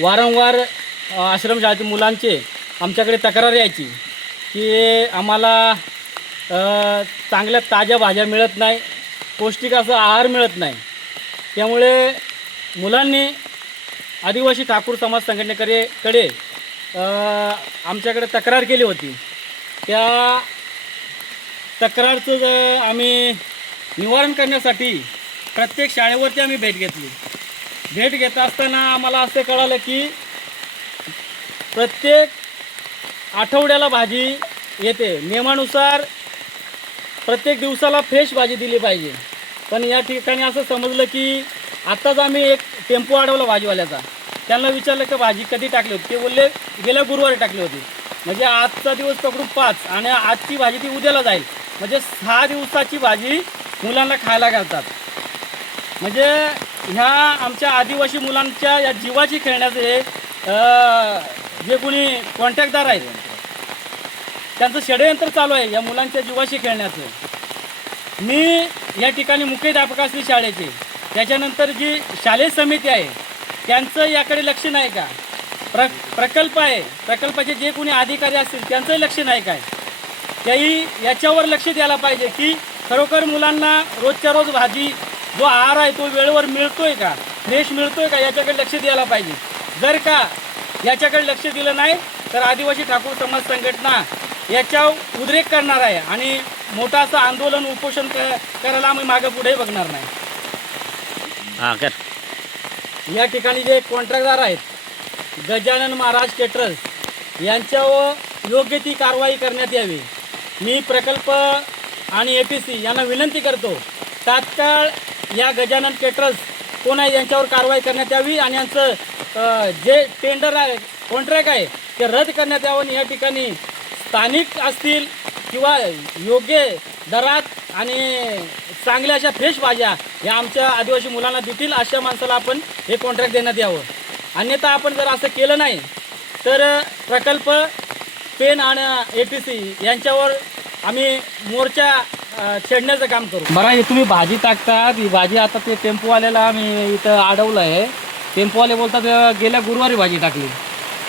वारंवार आश्रमशाळेतील मुलांचे आमच्याकडे तक्रार यायची की आम्हाला चांगल्या ताज्या भाज्या मिळत नाही, पौष्टिक असा आहार मिळत नाही. त्यामुळे मुलांनी आदिवासी ठाकूर समाज संघटनेकडे आमच्याकडे तक्रार केली होती. त्या तक्रारचं आम्ही निवारण करण्यासाठी प्रत्येक शाळेवरती आम्ही भेट घेतली. भेट घेत असताना आम्हाला असं कळालं की प्रत्येक आठवड्याला भाजी येते, नियमानुसार प्रत्येक दिवसाला फ्रेश भाजी दिली पाहिजे. पण या ठिकाणी असं समजलं की आत्ताच आम्ही एक टेम्पो अडवला भाजीवाल्याचा. त्यांना विचारलं की भाजी कधी टाकली होती, ते बोलले गेल्या गुरुवारी टाकली होती. म्हणजे आजचा दिवस पकडून 5 आणि आजची भाजी ती उद्याला जाईल. म्हणजे 6 दिवसाची भाजी मुलांना खायला घालतात. म्हणजे ह्या आमच्या आदिवासी मुलांच्या या जीवाची खेळण्याचे जे कोणी कॉन्ट्रॅक्टदार आहेत त्यांचं षडयंत्र चालू आहे या मुलांच्या जीवाशी खेळण्याचं. मी या ठिकाणी मुख्याध्यापक असली शाळेचे, त्याच्यानंतर जी शालेय समिती आहे त्यांचं याकडे लक्ष नाही का? प्रकल्प आहे, प्रकल्पाचे जे कोणी अधिकारी असतील त्यांचंही लक्ष नाही काय? त्याही याच्यावर लक्ष द्यायला पाहिजे की खरोखर मुलांना रोजच्या रोज भाजी जो आहार आहे तो वेळेवर मिळतोय का, फ्रेश मिळतोय का, याच्याकडे लक्ष द्यायला पाहिजे. जर का याच्याकडे लक्ष दिलं नाही तर आदिवासी ठाकूर समाज संघटना याच्यावर उद्रेक करणार आहे आणि मोठं असं आंदोलन उपोषण करायला आम्ही मागं पुढे बघणार नाही. या ठिकाणी जे कॉन्ट्रॅक्टदार आहेत गजानन महाराज केटरर्स यांच्यावर योग्य ती कारवाई करण्यात यावी. मी प्रकल्प आणि APC यांना विनंती करतो, तात्काळ या गजानन केटरर्स कोण आहे यांच्यावर कारवाई करण्यात यावी आणि यांचं जे टेंडर आहे, कॉन्ट्रॅक्ट आहे ते रद्द करण्यात यावं. या ठिकाणी स्थानिक असतील किंवा योग्य दरात आणि चांगल्या अशा फ्रेश भाज्या या आमच्या आदिवासी मुलांना देतील अशा माणसाला आपण हे कॉन्ट्रॅक्ट देण्यात यावं. अन्यथा आपण जर असं केलं नाही तर प्रकल्प, पेन आणि APC यांच्यावर आम्ही मोर्चा छेडण्याचं काम करू. बरं, हे तुम्ही भाजी टाकतात, ही भाजी आता ते टेम्पोवाल्याला आम्ही इथं अडवलं आहे. टेम्पोवाले बोलतात गेल्या गुरुवारी भाजी टाकली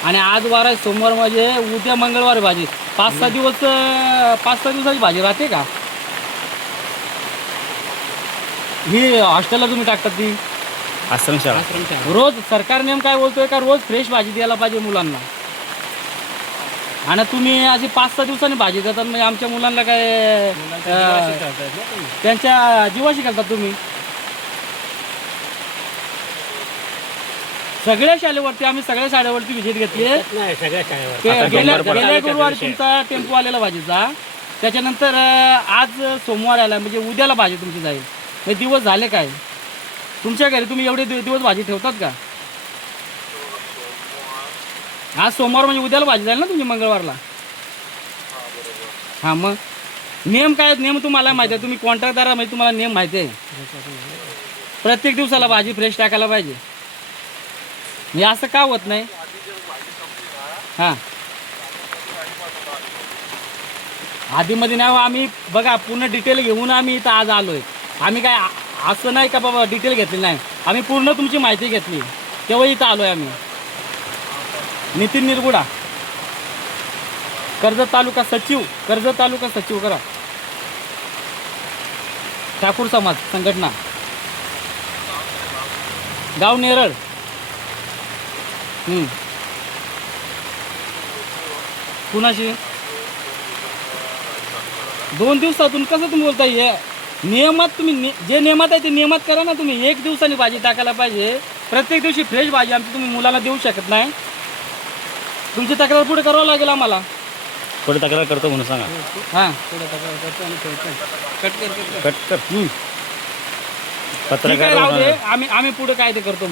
आणि आज वार आहे सोमवार, म्हणजे उद्या मंगळवारी भाजी. 5-6 दिवसाची भाजी राहते का? ही हॉस्टेलला तुम्ही टाकतात ती आश्रमशाळा. रोज सरकार नेम काय बोलतोय का रोज फ्रेश भाजी द्यायला पाहिजे मुलांना, आणि तुम्ही अशी 5-6 दिवसांनी भाजी देतात. म्हणजे आमच्या मुलांना काय त्यांच्या जीवाशी घालतात तुम्ही. सगळ्या शाळेवरती आम्ही सगळ्या शाळेवरती व्हिजिट घेतली. गेल्या गुरुवारी तुमचा टेम्पो आलेला भाजीचा, त्याच्यानंतर आज सोमवार आला, म्हणजे उद्याला भाजी तुमची जाईल. हे दिवस झाले काय? तुमच्या घरी तुम्ही एवढे दिवस भाजी ठेवतात का? आज सोमवार म्हणजे उद्याला भाजी जाईल ना तुमची मंगळवारला. हां, मग नियम काय? नियम तुम्हाला माहिती आहे, तुम्ही कॉन्ट्रॅक्टदार म्हणजे तुम्हाला नियम माहिती आहे. प्रत्येक दिवसाला भाजी फ्रेश टाकायला पाहिजे. हे असं का होत नाही? हां, आधीमध्ये नाही. आम्ही बघा पूर्ण डिटेल घेऊन आम्ही इथं आज आलो आहे. आम्ही काय असं नाही का बाबा डिटेल घेतली नाही, आम्ही पूर्ण तुमची माहिती घेतली तेव्हा इथं आलो आहे आम्ही. नितीन निरगुडा, कर्जत तालुका सचिव करा, ठाकूर समाज संघटना, गाव नेरळ. कुणाशी 2 दिवसातून कसं तुम्ही बोलताय? हे नियमात तुम्ही जे नियमात आहे ते नियमात करा ना. तुम्ही 1 दिवसाने भाजी टाकायला पाहिजे. प्रत्येक दिवशी फ्रेश भाजी आमची तुम्ही मुलाला देऊ शकत नाही. तुमची तक्रार पुढे करावं लागेल आम्हाला. पुढे तक्रार करतो म्हणून सांगा. हां, पुढे तक्रार करतो आणि कट कर. पत्रकार राहू दे, आम्ही पुढे काय ते करतो.